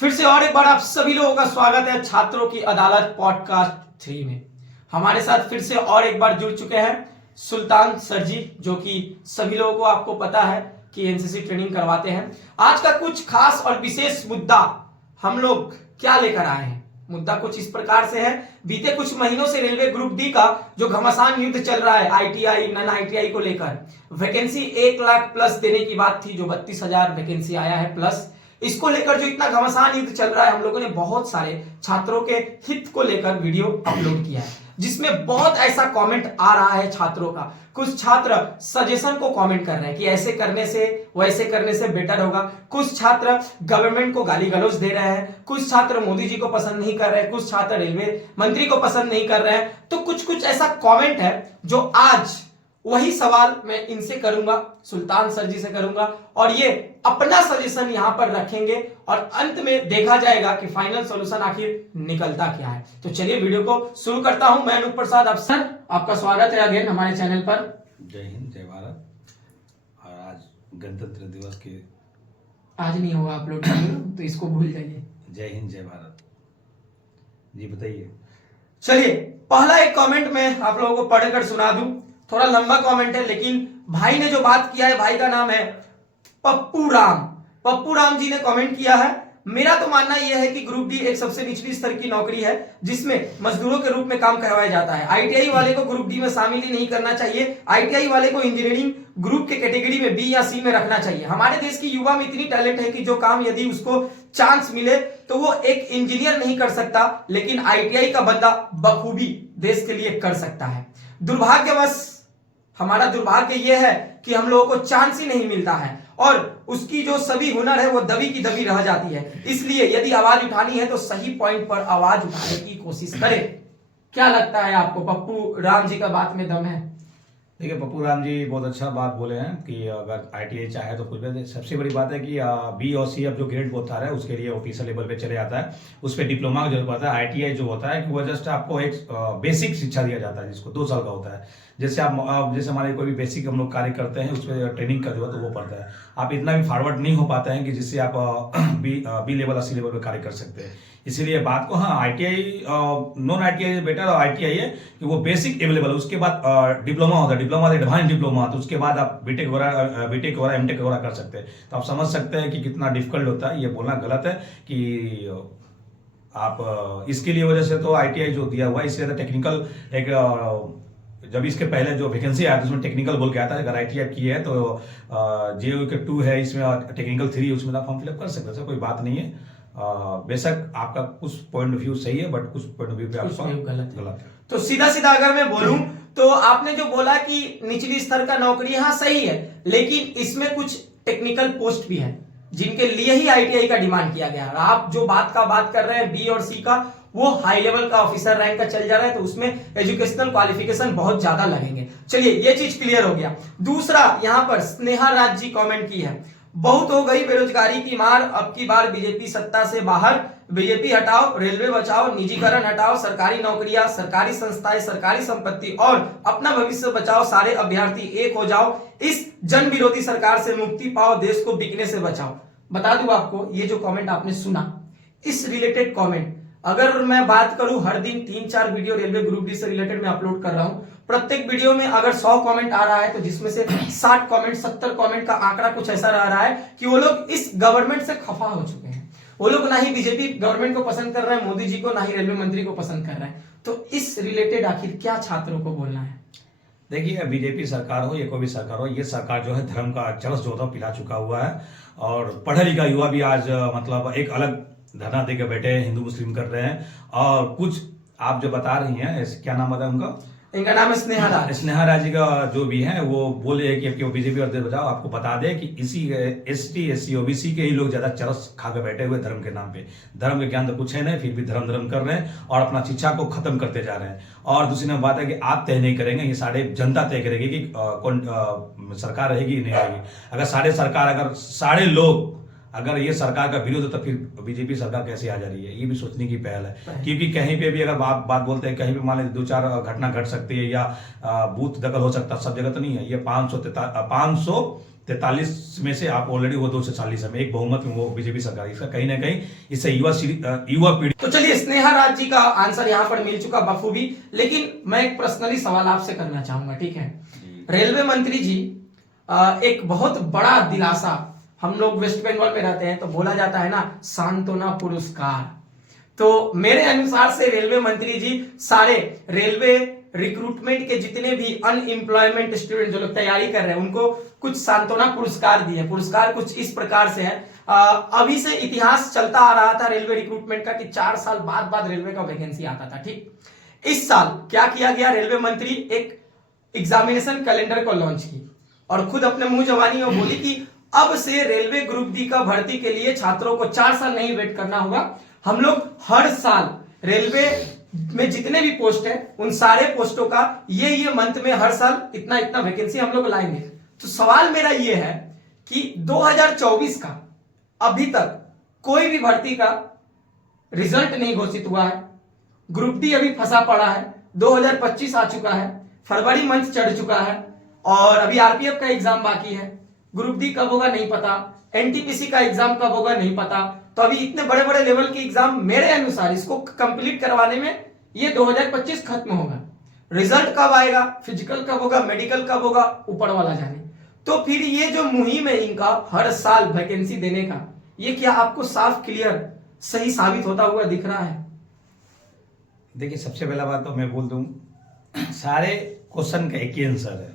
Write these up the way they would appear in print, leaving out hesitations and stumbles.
फिर से और एक बार आप सभी लोगों का स्वागत है छात्रों की अदालत पॉडकास्ट 3 में। हमारे साथ फिर से और एक बार जुड़ चुके हैं सुल्तान सर जी, जो कि सभी लोगों को आपको पता है कि एनसीसी ट्रेनिंग करवाते हैं। आज का कुछ खास और विशेष मुद्दा हम लोग क्या लेकर आए हैं। मुद्दा कुछ इस प्रकार से है, बीते कुछ महीनों से रेलवे ग्रुप डी का जो घमासान युद्ध चल रहा है आईटीआई नन आईटीआई को लेकर, वैकेंसी 1 लाख प्लस देने की बात थी, जो 32,000 वैकेंसी आया है प्लस, इसको लेकर जो इतना घमासान युद्ध चल रहा है, हम लोगों ने बहुत सारे छात्रों के हित को लेकर वीडियो अपलोड किया है, जिसमें बहुत ऐसा कमेंट आ रहा है छात्रों का। कुछ छात्र सजेशन को कमेंट कर रहे हैं कि ऐसे करने से वैसे करने से बेटर होगा। कुछ छात्र गवर्नमेंट को गाली गलौज दे रहे हैं, कुछ छात्र मोदी जी को पसंद नहीं कर रहे हैं, कुछ छात्र रेलवे मंत्री को पसंद नहीं कर रहे हैं। तो कुछ ऐसा कमेंट है जो आज वही सवाल मैं इनसे करूंगा, सुल्तान सर जी से करूंगा, और ये अपना सजेशन यहां पर रखेंगे और अंत में देखा जाएगा कि फाइनल सॉल्यूशन आखिर निकलता क्या है। तो चलिए वीडियो को शुरू करता हूं। मैं अनूप प्रसाद अफसर, आपका स्वागत है अगेन हमारे चैनल पर। जय हिंद, जय भारत। और आज गणतंत्र दिवस के आज नहीं होगा अपलोड तो इसको भूल जाइए। जय हिंद, जय भारत। जी बताइए। चलिए पहला एक कमेंट मैं आप लोगों को पढ़कर सुना दूं। थोड़ा लंबा कमेंट है, लेकिन भाई ने जो बात किया है, भाई का नाम है पप्पू राम। पप्पू राम जी ने कमेंट किया है, मेरा तो मानना यह है कि ग्रुप डी एक सबसे निचली स्तर की नौकरी है जिसमें मजदूरों के रूप में काम करवाया जाता है। आईटीआई वाले को ग्रुप डी में शामिल ही नहीं करना चाहिए। आईटीआई वाले को इंजीनियरिंग ग्रुप के कैटेगरी में बी या सी में रखना चाहिए। हमारे देश की युवा में इतनी टैलेंट है कि जो काम यदि उसको चांस मिले तो वो एक इंजीनियर नहीं कर सकता, लेकिन आईटीआई का बंदा बखूबी देश के लिए कर सकता है। दुर्भाग्यवश हमारा दुर्भाग्य यह है कि हम लोगों को चांस ही नहीं मिलता है और उसकी जो सभी हुनर है वो दबी की दबी रह जाती है। इसलिए यदि आवाज उठानी है तो सही पॉइंट पर आवाज उठाने की कोशिश करें। क्या लगता है आपको, पप्पू राम जी का बात में दम है? देखिए, पप्पू राम जी बहुत अच्छा बात बोले हैं कि अगर आईटीआई चाहे तो कुछ भी। सबसे बड़ी बात है कि बी और सी अब जो ग्रेड होता है उसके लिए ऑफिसर लेवल पे चले जाता है, उस पर डिप्लोमा की जरूरत पड़ता है। आईटीआई जो होता है कि वो जस्ट आपको एक बेसिक शिक्षा दिया जाता है जिसको 2 साल का होता है। जैसे हमारे कोई भी बेसिक हम लोग कार्य करते हैं उस पर ट्रेनिंग का जरूरत वो पड़ता है। आप इतना भी फॉरवर्ड नहीं हो पाते हैं कि जिससे आप बी लेवल और सी लेवल पे कार्य कर सकते हैं। इसीलिए बात को, हाँ आईटीआई नॉन आईटीआई बेटर और आईटीआई है कि वो बेसिक अवेलेबल है, उसके बाद डिप्लोमा होता है, डिप्लोमा एडवांस डिप्लोमा, तो उसके बाद आप बीटेक वगैरह एमटेक वगैरह कर सकते हैं। तो आप समझ सकते हैं कि कितना डिफिकल्ट होता है। ये बोलना गलत है कि आप इसके लिए वजह से तो आईटीआई जो दिया हुआ है, इसलिए टेक्निकल एक जब इसके पहले जो वैकेंसी आया था उसमें टेक्निकल बोल के आता है। अगर आईटीआई की है तो जेयू के 2 है, इसमें टेक्निकल 3 उसमें आप फॉर्म फिलअप कर सकते हैं, कोई बात नहीं है। बेशक आपका कुछ पॉइंट ऑफ व्यू सही है, बट कुछ पॉइंट ऑफ व्यू पे आपका गलत है। तो सीधा सीधा अगर मैं बोलूं तो आपने जो बोला कि निचली स्तर का नौकरी, हाँ सही है, लेकिन इसमें कुछ टेक्निकल पोस्ट भी है जिनके लिए ही आईटीआई का डिमांड किया गया है। आप जो बात कर रहे हैं बी और सी का, वो हाई लेवल का ऑफिसर रैंक का चल जा रहा है, तो उसमें एजुकेशनल क्वालिफिकेशन बहुत ज्यादा लगेंगे। चलिए ये चीज क्लियर हो गया। दूसरा, यहां पर स्नेहा राज जी कमेंट की है, बहुत हो गई बेरोजगारी की मार, अब की बार बीजेपी सत्ता से बाहर, बीजेपी हटाओ, रेलवे बचाओ, निजीकरण हटाओ, सरकारी नौकरियां, सरकारी संस्थाएं, सरकारी संपत्ति और अपना भविष्य बचाओ, सारे अभ्यर्थी एक हो जाओ, इस जन विरोधी सरकार से मुक्ति पाओ, देश को बिकने से बचाओ। बता दूं आपको, ये जो कमेंट आपने सुना, इस रिलेटेड कमेंट अगर मैं बात करूं, हर दिन 3-4 वीडियो रेलवे ग्रुप डी से रिलेटेड मैं अपलोड कर रहा हूं। प्रत्येक वीडियो में अगर 100 कमेंट आ रहा है तो जिसमें से 60 कमेंट 70 कमेंट का आंकड़ा कुछ ऐसा रह रहा है कि वो लोग इस गवर्नमेंट से खफा हो चुके हैं। वो लोग ना ही बीजेपी गवर्नमेंट को पसंद कर रहे हैं, मोदी जी को, ना ही रेलवे मंत्री को पसंद कर रहे हैं। तो इस रिलेटेड आखिर क्या छात्रों को बोलना है? देखिए, बीजेपी सरकार हो या कोई भी सरकार हो, ये सरकार जो है धर्म का चरस जो था पिला चुका हुआ है। और पढ़ा लिखा युवा भी आज मतलब एक अलग धरना देकर बैठे हैं, हिंदू मुस्लिम कर रहे हैं। और कुछ आप जो बता रही हैं, क्या नाम है उनका? इनका नाम है स्नेहा राज। स्नेहा राज जी का जो भी है वो बोले कि वो बीजेपी और बचाओ। आपको बता दें कि इसी एसटी एससी ओबीसी के ही लोग ज्यादा चरस खा के बैठे हुए धर्म के नाम पे। धर्म के ज्ञान तो कुछ है नहीं, फिर भी धर्म कर रहे हैं और अपना शिक्षा को खत्म करते जा रहे हैं। और दूसरी नंबर बात है कि आप तय नहीं करेंगे, ये सारे जनता तय करेगी कि कौन सरकार रहेगी नहीं रहेगी। अगर सारे लोग अगर ये सरकार का विरोध है तो फिर बीजेपी सरकार कैसे आ जा रही है, ये भी सोचने की पहल है। क्योंकि कहीं पे भी अगर बात बोलते हैं, कहीं पे मान लीजिए 2-4 घटना घट सकती है या बूथ दखल हो सकता है, सब जगह तो नहीं है। ये 500 43 में से आप ऑलरेडी वो 240 में एक बहुमत में वो बीजेपी सरकार, इसका कहीं ना कहीं इससे युवा पीढ़ी। तो चलिए, स्नेहा राज जी का आंसर यहाँ पर मिल चुका बखूबी, लेकिन मैं एक पर्सनली सवाल आपसे करना चाहूंगा, ठीक है। रेलवे मंत्री जी, एक बहुत बड़ा दिलासा, हम लोग वेस्ट बंगाल में रहते हैं तो बोला जाता है ना, सांत्वना पुरस्कार। तो मेरे अनुसार से रेलवे मंत्री जी सारे रेलवे रिक्रूटमेंट के जितने भी अनएम्प्लॉयमेंट स्टूडेंट जो लोग तैयारी कर रहे हैं उनको कुछ सांत्वना पुरस्कार दिए। पुरस्कार कुछ इस प्रकार से है, अभी से इतिहास चलता आ रहा था रेलवे रिक्रूटमेंट का कि 4 साल बाद रेलवे का वैकेंसी आता था, ठीक। इस साल क्या किया गया, रेलवे मंत्री एक एग्जामिनेशन कैलेंडर को लॉन्च की और खुद अपने मुंह जबानी में बोली कि अब से रेलवे ग्रुप डी का भर्ती के लिए छात्रों को 4 साल नहीं वेट करना होगा। हम लोग हर साल रेलवे में जितने भी पोस्ट है उन सारे पोस्टों का ये मंथ में हर साल इतना इतना वैकेंसी हम लोग लाएंगे। तो सवाल मेरा ये है कि 2024 का अभी तक कोई भी भर्ती का रिजल्ट नहीं घोषित हुआ है। ग्रुप डी अभी फंसा पड़ा है, 2025 आ चुका है, फरवरी मंथ चढ़ चुका है और अभी आरपीएफ का एग्जाम बाकी है। ग्रुप डी कब होगा नहीं पता, एनटीपीसी का एग्जाम कब होगा नहीं पता। तो अभी इतने बड़े बड़े लेवल के एग्जाम मेरे अनुसार इसको कंप्लीट करवाने में ये 2025 खत्म होगा। रिजल्ट कब आएगा, फिजिकल कब होगा, मेडिकल कब होगा, ऊपर वाला जाने। तो फिर ये जो मुहिम है इनका हर साल वैकेंसी देने का, ये क्या आपको साफ क्लियर सही साबित होता हुआ दिख रहा है? देखिए, सबसे पहला बात तो मैं बोल दूं, सारे क्वेश्चन का एक ही आंसर है,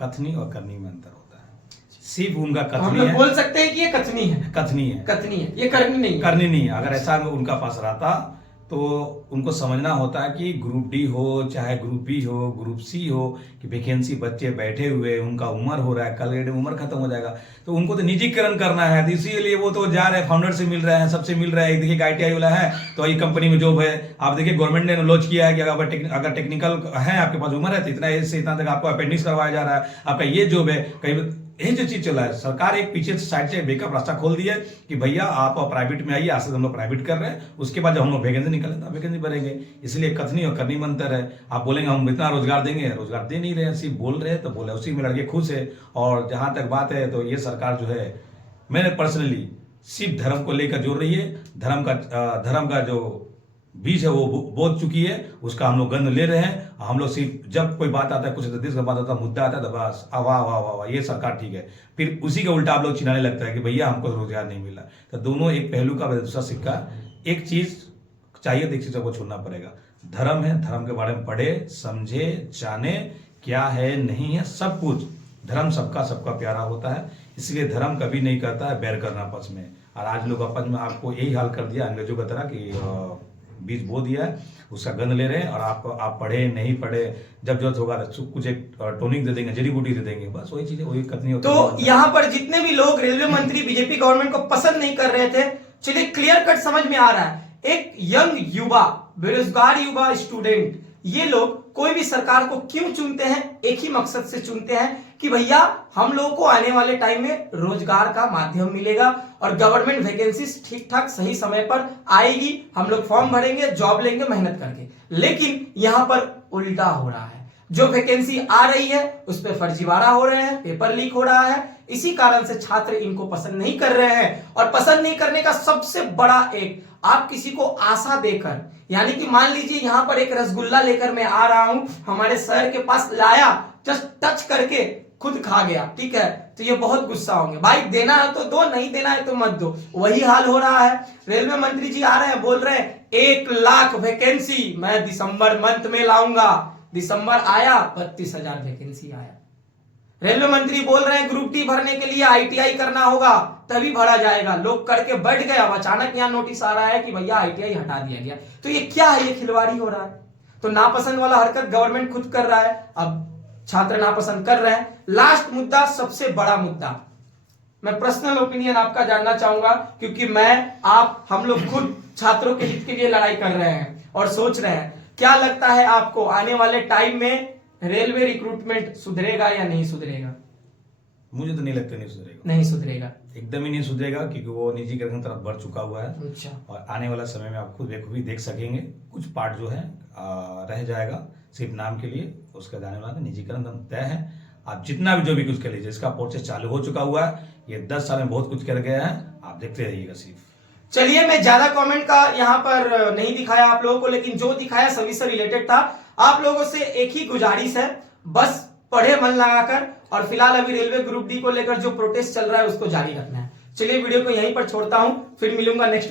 कथनी और करनी में अंतर होता है। सिर्फ उनका कथनी है, बोल सकते हैं कि ये कथनी है, कथनी है, कथनी है, ये करनी नहीं है, करनी नहीं है। अगर ऐसा उनका पास रहता तो उनको समझना होता है कि ग्रुप डी हो चाहे ग्रुप बी हो ग्रुप सी हो, कि वैकेंसी बच्चे बैठे हुए, उनका उम्र हो रहा है, कल डेट में उम्र खत्म हो जाएगा, तो उनको तो निजीकरण करना है। तो इसीलिए वो तो जा रहे हैं, फाउंडर से मिल रहे हैं, सबसे मिल रहे हैं। देखिए ITI वाला है तो ये कंपनी में जॉब है। आप देखिए गवर्नमेंट ने लॉन्च किया है कि अगर टेक्निकल है, आपके पास उम्र है तो इतना एज से इतना तक आपको अपेंडिक्स करवाया जा रहा है, आपका ये जॉब है। कहीं यही जो चीज चला है, सरकार एक पीछे से साइड से बेकअप रास्ता खोल दिया कि भैया आप प्राइवेट में आइए, आज से हम लोग प्राइवेट कर रहे हैं, उसके बाद जब हम लोग वैकेंसी निकले तो वैकेंसी भरेंगे। इसलिए कथनी और करनी में अंतर है। आप बोलेंगे हम इतना रोजगार देंगे, रोजगार दे नहीं रहे, सिर्फ बोल रहे हैं, तो बोले उसी में लड़के खुश है। और जहां तक बात है तो ये सरकार जो है, मैंने पर्सनली सिर्फ धर्म को लेकर जोड़ रही है। धर्म का जो बीज है वो बोध चुकी है, उसका हम लोग गंध ले रहे हैं। हम लोग सिर्फ जब कोई बात आता है, कुछ देश का बात आता है, मुद्दा आता है, तो बस वाह वाह वाह वाह ये सरकार ठीक है, फिर उसी का उल्टा आप लोग चिल्लाने लगता है कि भैया हमको रोजगार नहीं मिला। तो दोनों एक पहलू का दूसरा सिक्का। एक चीज चाहिए तो एक चीज को छोड़ना पड़ेगा। धर्म है, धर्म के बारे में पढ़े समझे जाने, क्या है नहीं है सब कुछ। धर्म सबका प्यारा होता है, इसलिए धर्म कभी नहीं करता है बैर करना आपस में। और आज लोग आपस में आपको यही हाल कर दिया अंग्रेजों की तरह कि बीज बो दिया है, उसका गंध ले रहे हैं। और आप पढ़े नहीं पढ़े, जब जरूरत होगा तो कुछ एक टॉनिक दे देंगे, जड़ी बूटी दे देंगे, बस वही चीजें वही कथनी होती है। तो यहाँ पर जितने भी लोग रेलवे मंत्री बीजेपी गवर्नमेंट को पसंद नहीं कर रहे थे, चलिए क्लियर कट समझ में आ रहा है। एक यंग युवा, बेरोजगार युवा स्टूडेंट, ये लोग कोई भी सरकार को क्यों चुनते हैं? एक ही मकसद से चुनते हैं कि भैया हम लोगों को आने वाले टाइम में रोजगार का माध्यम मिलेगा और गवर्नमेंट वैकेंसी ठीक ठाक सही समय पर आएगी, हम लोग फॉर्म भरेंगे, जॉब लेंगे मेहनत करके। लेकिन यहां पर उल्टा हो रहा है, जो वैकेंसी आ रही है उस पर फर्जीवाड़ा हो रहे हैं, पेपर लीक हो रहा है। इसी कारण से छात्र इनको पसंद नहीं कर रहे हैं। और पसंद नहीं करने का सबसे बड़ा एक, आप किसी को आशा देकर, यानी कि मान लीजिए यहां पर एक रसगुल्ला लेकर मैं आ रहा हूं, हमारे सर के पास लाया, जस्ट टच करके खुद खा गया, ठीक है, तो ये बहुत गुस्सा होंगे, भाई देना है तो दो, नहीं देना है तो मत दो। वही हाल हो रहा है। रेलवे मंत्री जी आ रहे हैं, बोल रहे हैं 1 लाख वैकेंसी मैं दिसंबर मंथ में लाऊंगा। दिसंबर आया, 32,000 वैकेंसी आया। रेलवे मंत्री बोल रहे हैं ग्रुप डी भरने के लिए ITI करना होगा तभी भरा जाएगा। लोग करके बैठ गए, अब अचानक यहाँ नोटिस आ रहा है कि भैया ITI हटा दिया गया। तो ये क्या है? ये खिलवाड़ी हो रहा है। तो नापसंद वाला हरकत गवर्नमेंट खुद कर रहा है, अब छात्र नापसंद कर रहे हैं। लास्ट मुद्दा, सबसे बड़ा मुद्दा, मैं पर्सनल ओपिनियन आपका जानना चाहूंगा, क्योंकि हम लोग खुद छात्रों के हित के लिए लड़ाई कर रहे हैं और सोच रहे हैं। क्या लगता है आपको आने वाले टाइम में रेलवे रिक्रूटमेंट सुधरेगा या नहीं सुधरेगा? मुझे तो नहीं लगता नहीं सुधरेगा। नहीं सुधरेगा, एकदम ही नहीं सुधरेगा, क्योंकि वो निजीकरण की तरफ बढ़ चुका हुआ है। अच्छा। और आने वाला समय में आप खुद बेखूबी देख सकेंगे, कुछ पार्ट जो है रह जाएगा सिर्फ नाम के लिए, उसका जाने वाला निजीकरण तय है। आप जितना भी जो भी कुछ कर लीजिए, इसका प्रोसेस चालू हो चुका हुआ है। ये 10 साल में बहुत कुछ कर गया है, आप देखते रहिएगा सिर्फ। चलिए, मैं ज्यादा कमेंट का यहाँ पर नहीं दिखाया आप लोगों को, लेकिन जो दिखाया सभी से रिलेटेड था। आप लोगों से एक ही गुजारिश है, बस पढ़े मन लगाकर, और फिलहाल अभी रेलवे ग्रुप डी को लेकर जो प्रोटेस्ट चल रहा है उसको जारी रखना है। चलिए, वीडियो को यहीं पर छोड़ता हूं, फिर मिलूंगा नेक्स्ट